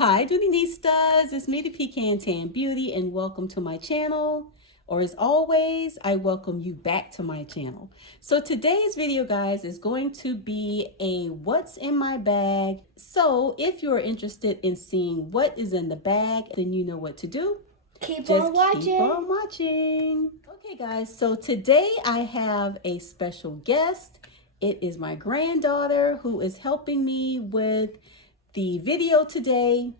Hi Doonistas, it's me, the Pecan Tan Beauty, and welcome to my channel. Or as always, I welcome you back to my channel. So today's video, guys, is going to be a what's in my bag. So if you're interested in seeing what is in the bag, then you know what to do. Keep on watching. Okay, guys, so today I have a special guest. It is my granddaughter who is helping me with the video today.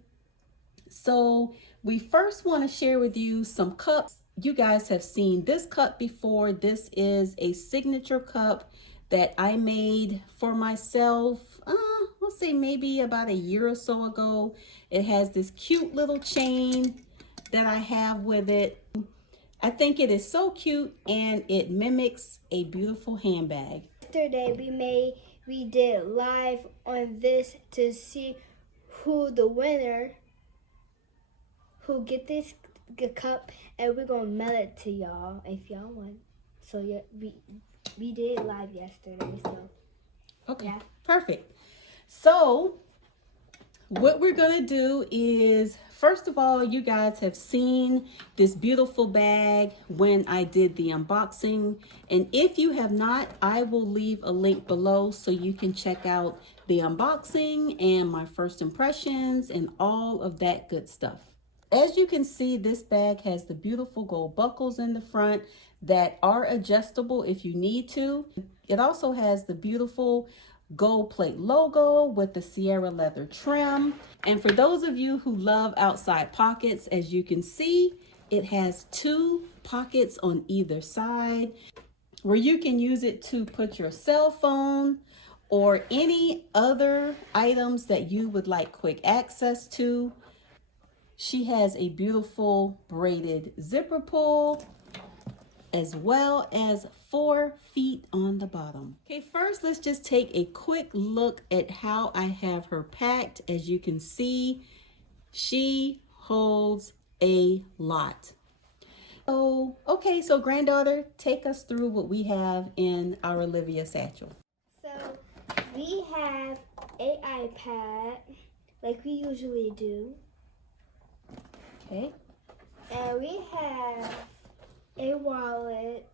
So we first want to share with you some cups. You guys have seen this cup before. This is a signature cup that I made for myself, let's say maybe about a year or so ago. It has this cute little chain that I have with it. I think it is so cute and it mimics a beautiful handbag. Yesterday we did live on this to see who the winner who get this cup, and we're gonna mail it to y'all if y'all want. So yeah, we did it live yesterday. So okay, yeah. Perfect. So what we're gonna do is, first of all, you guys have seen this beautiful bag when I did the unboxing. And if you have not, I will leave a link below so you can check out the unboxing and my first impressions and all of that good stuff. As you can see, this bag has the beautiful gold buckles in the front that are adjustable if you need to. It also has the beautiful gold plate logo with the Sierra leather trim. And for those of you who love outside pockets, as you can see, it has 2 pockets on either side where you can use it to put your cell phone or any other items that you would like quick access to. She has a beautiful braided zipper pull, as well as 4 feet on the bottom. Okay, first let's just take a quick look at how I have her packed. As you can see, she holds a lot. So, okay, so granddaughter, take us through what we have in our Olivia satchel. So we have an iPad like we usually do. Okay. And we have a wallet.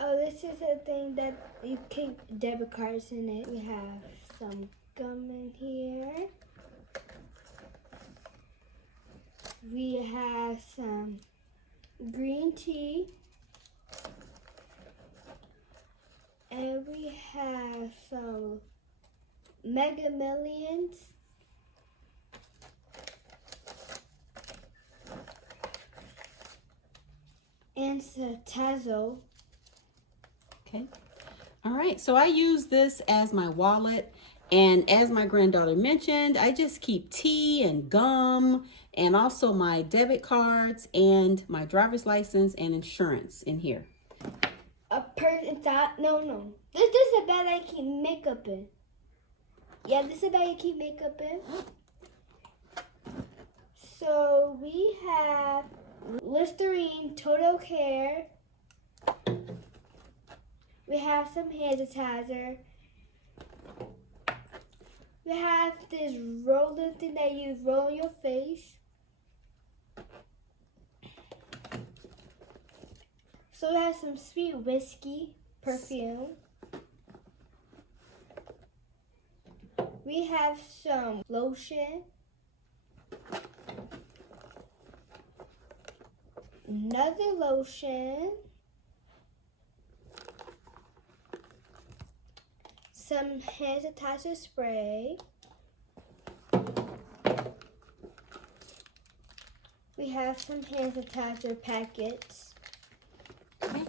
Oh, this is a thing that you keep debit cards in it. We have some gum in here. We have some green tea. And we have some Mega Millions. And Tazo. Okay. All right. So I use this as my wallet. And as my granddaughter mentioned, I just keep tea and gum and also my debit cards and my driver's license and insurance in here. A person thought, no. This is a bag I keep makeup in. Yeah, this is a bag I keep makeup in. So we have Listerine Total Care. We have some hand sanitizer. We have this rolling thing that you roll on your face. So we have some sweet whiskey perfume. We have some lotion. Another lotion, some hand sanitizer spray. We have some hand sanitizer packets. Okay.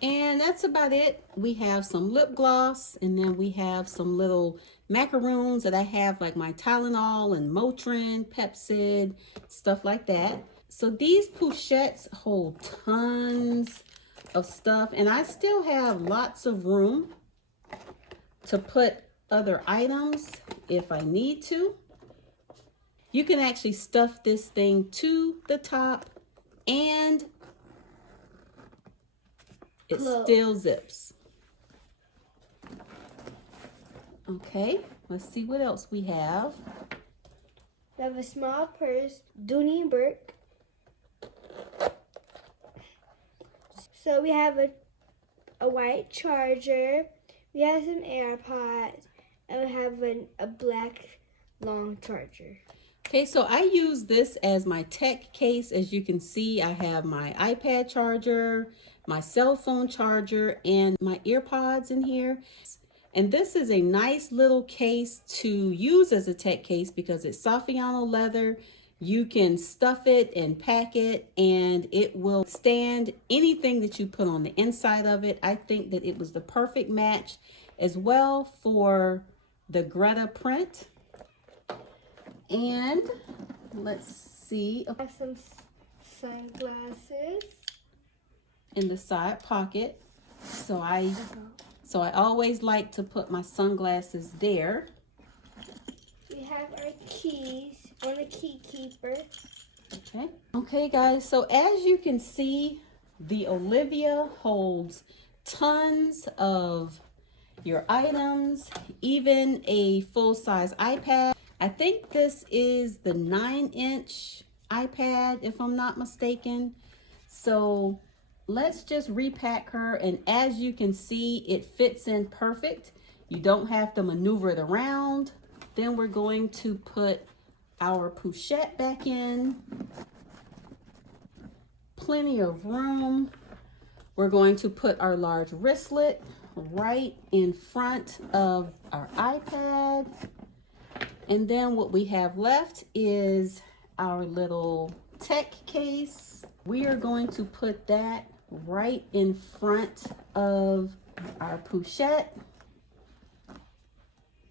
And that's about it. We have some lip gloss, and then we have some little macaroons that I have, like my Tylenol and Motrin, Pepcid, stuff like that. So these pochettes hold tons of stuff, and I still have lots of room to put other items if I need to. You can actually stuff this thing to the top, and it still zips. Okay, let's see what else we have. We have a small purse, Dooney and Bourke. So we have a white charger. We have some AirPods, and we have a black long charger. Okay, so I use this as my tech case. As you can see, I have my iPad charger, my cell phone charger, and my earpods in here. And this is a nice little case to use as a tech case because it's Saffiano leather. You can stuff it and pack it, and it will stand anything that you put on the inside of it. I think that it was the perfect match as well for the Greta print. And let's see. I have some sunglasses. In the side pocket. So I always like to put my sunglasses there. We have our keys on the key keeper. Okay guys, so as you can see, the Olivia holds tons of your items, even a full-size iPad. I think this is the 9-inch iPad, if I'm not mistaken. So let's just repack her, and as you can see, it fits in perfect. You don't have to maneuver it around. Then we're going to put our pochette back in. Plenty of room. We're going to put our large wristlet right in front of our iPad. And then what we have left is our little tech case. We are going to put that right in front of our pochette.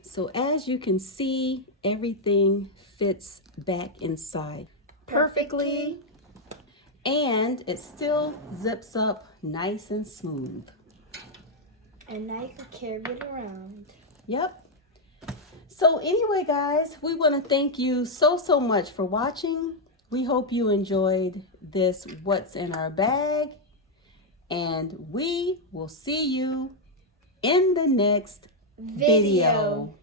So as you can see, everything fits back inside perfectly. And it still zips up nice and smooth. And now you can carry it around. Yep. So anyway, guys, we want to thank you so much for watching. We hope you enjoyed this What's in Our Bag. And we will see you in the next video.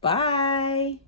Bye.